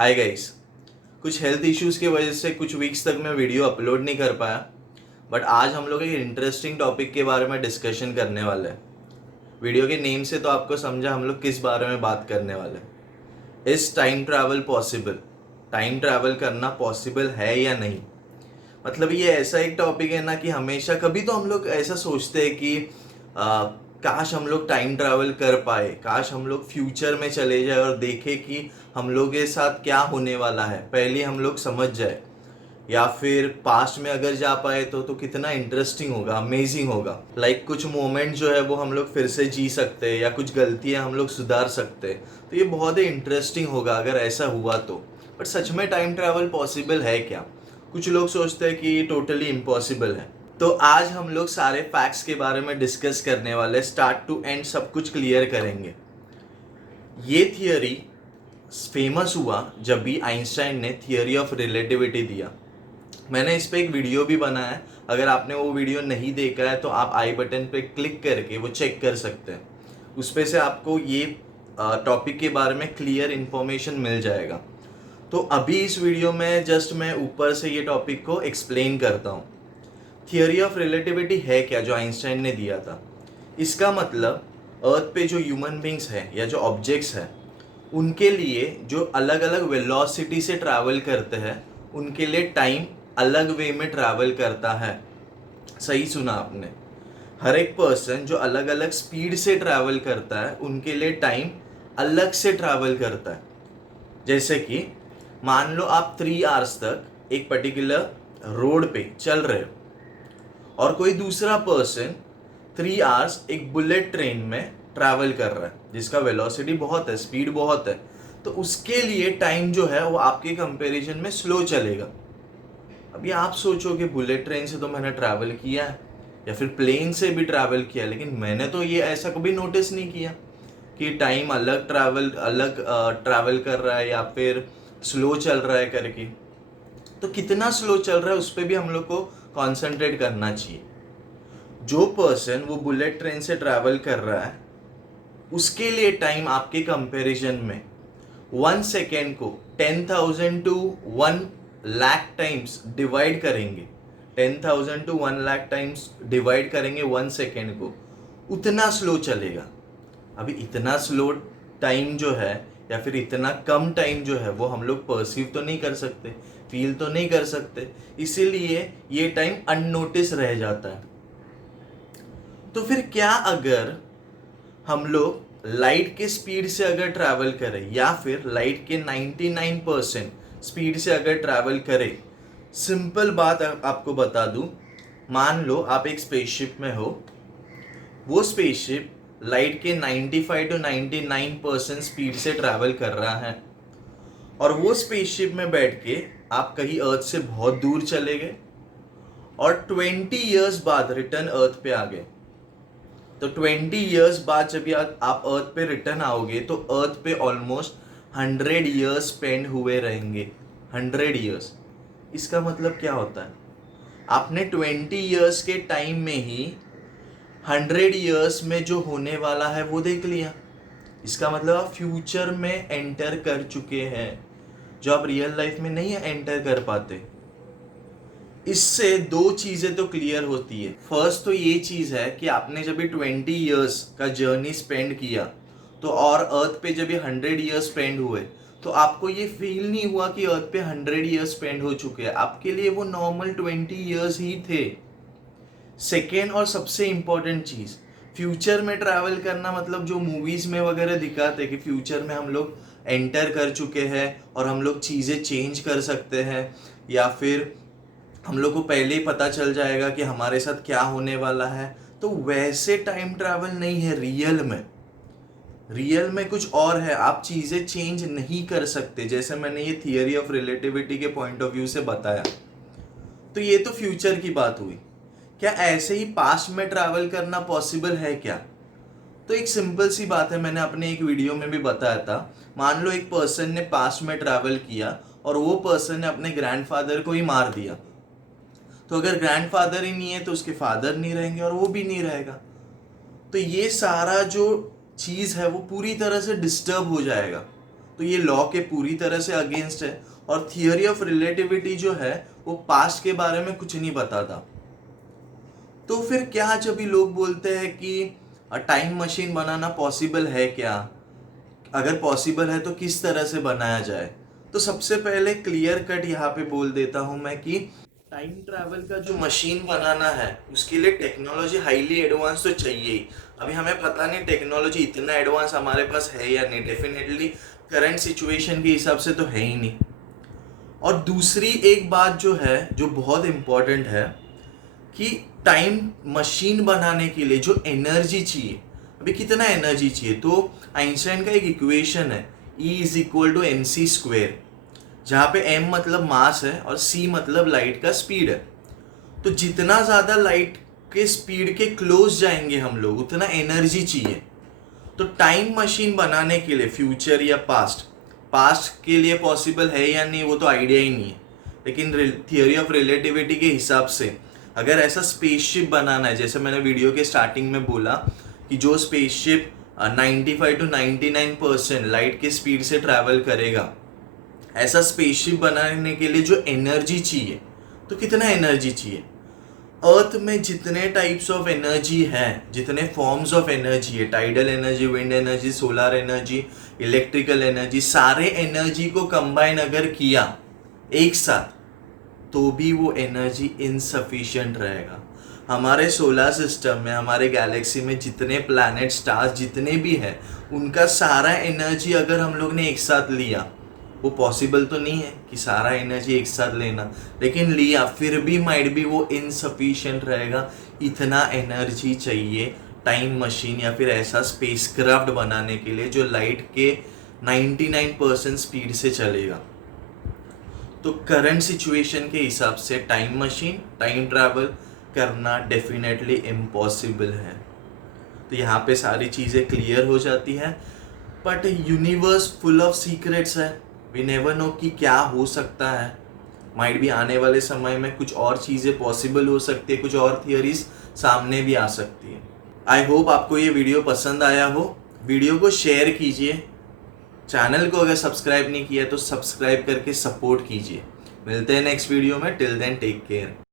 Hi guys. कुछ health issues की वजह से कुछ वीक्स तक मैं वीडियो अपलोड नहीं कर पाया, बट आज हम लोग एक इंटरेस्टिंग टॉपिक के बारे में डिस्कशन करने वाले हैं। वीडियो के नेम से तो आपको समझा हम लोग किस बारे में बात करने वाले हैं। Is time travel possible? Time travel करना पॉसिबल है या नहीं? मतलब ये ऐसा एक टॉपिक है ना कि हमेशा कभी तो हम लोग ऐसा सोचते हैं कि काश हम लोग टाइम ट्रैवल कर पाए, काश हम लोग फ्यूचर में चले जाए और देखें कि हम लोग के साथ क्या होने वाला है, पहले हम लोग समझ जाए। या फिर पास्ट में अगर जा पाए तो कितना इंटरेस्टिंग होगा, अमेजिंग होगा। कुछ मोमेंट जो है वो हम लोग फिर से जी सकते हैं या कुछ गलतियां हम लोग सुधार सकते हैं। तो ये बहुत ही इंटरेस्टिंग होगा अगर ऐसा हुआ तो। बट सच में टाइम ट्रैवल पॉसिबल है क्या? कुछ लोग सोचते हैं कि ये टोटली इम्पॉसिबल है। तो आज हम लोग सारे फैक्ट्स के बारे में डिस्कस करने वाले, स्टार्ट टू एंड सब कुछ क्लियर करेंगे। ये थियरी फेमस हुआ जब भी आइंस्टाइन ने थियरी ऑफ रिलेटिविटी दिया। मैंने इस पे एक वीडियो भी बनाया है, अगर आपने वो वीडियो नहीं देखा है तो आप आई बटन पे क्लिक करके वो चेक कर सकते हैं। उस पे से आपको ये टॉपिक के बारे में क्लियर इन्फॉर्मेशन मिल जाएगा। तो अभी इस वीडियो में जस्ट मैं ऊपर से ये टॉपिक को एक्सप्लेन करता हूँ। थियरी ऑफ रिलेटिविटी है क्या जो आइंस्टाइन ने दिया था? इसका मतलब अर्थ पे जो ह्यूमन बींग्स हैं या जो ऑब्जेक्ट्स हैं, उनके लिए जो अलग अलग वेलोसिटी से ट्रैवल करते हैं, उनके लिए टाइम अलग वे में ट्रैवल करता है। सही सुना आपने। हर एक पर्सन जो अलग अलग स्पीड से ट्रैवल करता है, उनके लिए टाइम अलग से ट्रैवल करता है। जैसे कि मान लो आप 3 आवर्स तक एक पर्टिकुलर रोड पे चल रहे हो और कोई दूसरा पर्सन 3 आवर्स एक बुलेट ट्रेन में ट्रैवल कर रहा है जिसका वेलोसिटी बहुत है, स्पीड बहुत है। तो उसके लिए टाइम जो है वो आपके कंपैरिजन में स्लो चलेगा। अभी आप सोचो कि बुलेट ट्रेन से तो मैंने ट्रैवल किया है या फिर प्लेन से भी ट्रैवल किया, लेकिन मैंने तो ये ऐसा कभी नोटिस नहीं किया कि टाइम अलग ट्रैवल कर रहा है या फिर स्लो चल रहा है करके। तो कितना स्लो चल रहा है उस पर भी हम लोग को कॉन्सेंट्रेट करना चाहिए। जो पर्सन वो बुलेट ट्रेन से ट्रैवल कर रहा है, उसके लिए टाइम आपके कंपैरिजन में 1 सेकेंड को 10,000 टू 1 लाख टाइम्स डिवाइड करेंगे। 10,000 टू 1 लाख टाइम्स डिवाइड करेंगे 1 सेकेंड को, उतना स्लो चलेगा। अभी इतना स्लो टाइम जो है या फिर इतना कम टाइम जो है वो हम लोग परसीव तो नहीं कर सकते, फील तो नहीं कर सकते, इसीलिए ये टाइम अननोटिस रह जाता है। तो फिर क्या अगर हम लोग लाइट के स्पीड से अगर ट्रैवल करें या फिर लाइट के 99% स्पीड से अगर ट्रैवल करें? सिंपल बात आपको बता दूं, मान लो आप एक स्पेसशिप में हो, वो स्पेसशिप लाइट के 95 टू 99% स्पीड से ट्रैवल कर रहा है और वो स्पेसशिप में बैठ के आप कहीं अर्थ से बहुत दूर चले गए और 20 ईयर्स बाद रिटर्न अर्थ पे आ गए। तो 20 ईयर्स बाद जब आप अर्थ पे रिटर्न आओगे तो अर्थ पे ऑलमोस्ट 100 ईयर्स स्पेंड हुए रहेंगे। 100 ईयर्स। इसका मतलब क्या होता है? आपने 20 ईयर्स के टाइम में ही 100 ईयर्स में जो होने वाला है वो देख लिया। इसका मतलब आप फ्यूचर में एंटर कर चुके हैं, जो आप रियल लाइफ में नहीं एंटर कर पाते। इससे दो चीजें तो क्लियर होती है। फर्स्ट तो ये चीज है कि आपने जब भी 20 ईयर्स का जर्नी स्पेंड किया तो और अर्थ पे जब ये 100 ईयर्स स्पेंड हुए तो आपको ये फील नहीं हुआ कि अर्थ पे 100 ईयर्स स्पेंड हो चुके हैं। आपके लिए वो नॉर्मल 20 ईयर्स ही थे। सेकेंड और सबसे इंपॉर्टेंट चीज, फ्यूचर में ट्रैवल करना मतलब जो मूवीज में वगैरह दिखाते हैं कि फ्यूचर में हम लोग एंटर कर चुके हैं और हम लोग चीजें चेंज कर सकते हैं या फिर हम लोग को पहले ही पता चल जाएगा कि हमारे साथ क्या होने वाला है। तो वैसे टाइम ट्रैवल नहीं है रियल में कुछ और है। आप चीजें चेंज नहीं कर सकते, जैसे मैंने ये थियरी ऑफ रिलेटिविटी के पॉइंट ऑफ व्यू से बताया। तो ये तो फ्यूचर की बात हुई। क्या ऐसे ही पास्ट में ट्रैवल करना पॉसिबल है क्या? तो एक सिंपल सी बात है, मैंने अपने एक वीडियो में भी बताया था। मान लो एक पर्सन ने पास्ट में ट्रैवल किया और वो पर्सन ने अपने ग्रैंडफादर को ही मार दिया। तो अगर ग्रैंडफादर ही नहीं है तो उसके फादर नहीं रहेंगे और वो भी नहीं रहेगा। तो ये सारा जो चीज़ है वो पूरी तरह से डिस्टर्ब हो जाएगा। तो ये लॉ के पूरी तरह से अगेंस्ट है। और थियोरी ऑफ रिलेटिविटी जो है वो पास्ट के बारे में कुछ नहीं बताता। तो फिर क्या जब भी लोग बोलते हैं कि टाइम मशीन बनाना पॉसिबल है क्या, अगर पॉसिबल है तो किस तरह से बनाया जाए, तो सबसे पहले क्लियर कट यहाँ पे बोल देता हूँ मैं कि टाइम ट्रैवल का जो मशीन बनाना है उसके लिए टेक्नोलॉजी हाईली एडवांस तो चाहिए ही। अभी हमें पता नहीं टेक्नोलॉजी इतना एडवांस हमारे पास है या नहीं, डेफिनेटली करंट सिचुएशन के हिसाब से तो है ही नहीं। और दूसरी एक बात जो है जो बहुत इम्पोर्टेंट है कि टाइम मशीन बनाने के लिए जो एनर्जी चाहिए, अभी कितना एनर्जी चाहिए, तो आइंस्टाइन का एक इक्वेशन है E=mc², जहाँ पे m मतलब मास है और c मतलब लाइट का स्पीड है। तो जितना ज़्यादा लाइट के स्पीड के क्लोज जाएंगे हम लोग उतना एनर्जी चाहिए। तो टाइम मशीन बनाने के लिए फ्यूचर या पास्ट के लिए पॉसिबल है या नहीं वो तो आइडिया ही नहीं है, लेकिन थियोरी ऑफ रिलेटिविटी के हिसाब से अगर ऐसा स्पेसशिप बनाना है, जैसे मैंने वीडियो के स्टार्टिंग में बोला कि जो स्पेसशिप 95 to 99% लाइट के स्पीड से ट्रैवल करेगा, ऐसा स्पेसशिप बनाने के लिए जो एनर्जी चाहिए, तो कितना एनर्जी चाहिए। अर्थ में जितने टाइप्स ऑफ एनर्जी हैं, जितने फॉर्म्स ऑफ एनर्जी है, tidal energy, wind energy, solar energy, electrical energy, सारे एनर्जी को कंबाइन अगर किया एक साथ तो भी वो एनर्जी इनसफिशिएंट रहेगा। हमारे सोलर सिस्टम में, हमारे गैलेक्सी में जितने प्लैनेट स्टार्स जितने भी हैं, उनका सारा एनर्जी अगर हम लोग ने एक साथ लिया, वो पॉसिबल तो नहीं है कि सारा एनर्जी एक साथ लेना, लेकिन लिया फिर भी माइट भी वो इनसफिशिएंट रहेगा। इतना एनर्जी चाहिए टाइम मशीन या फिर ऐसा स्पेसक्राफ्ट बनाने के लिए जो लाइट के 99% स्पीड से चलेगा। तो करंट सिचुएशन के हिसाब से टाइम मशीन, टाइम ट्रैवल करना डेफिनेटली इम्पॉसिबल है। तो यहाँ पे सारी चीज़ें क्लियर हो जाती हैं। But universe full of secrets है, वी नेवर नो कि क्या हो सकता है। माइट भी आने वाले समय में कुछ और चीज़ें पॉसिबल हो सकती है, कुछ और थियरीज सामने भी आ सकती है। आई होप आपको ये वीडियो पसंद आया हो। वीडियो को शेयर कीजिए, चैनल को अगर सब्सक्राइब नहीं किया तो सब्सक्राइब करके सपोर्ट कीजिए। मिलते हैं नेक्स्ट वीडियो में, टिल देन टेक केयर।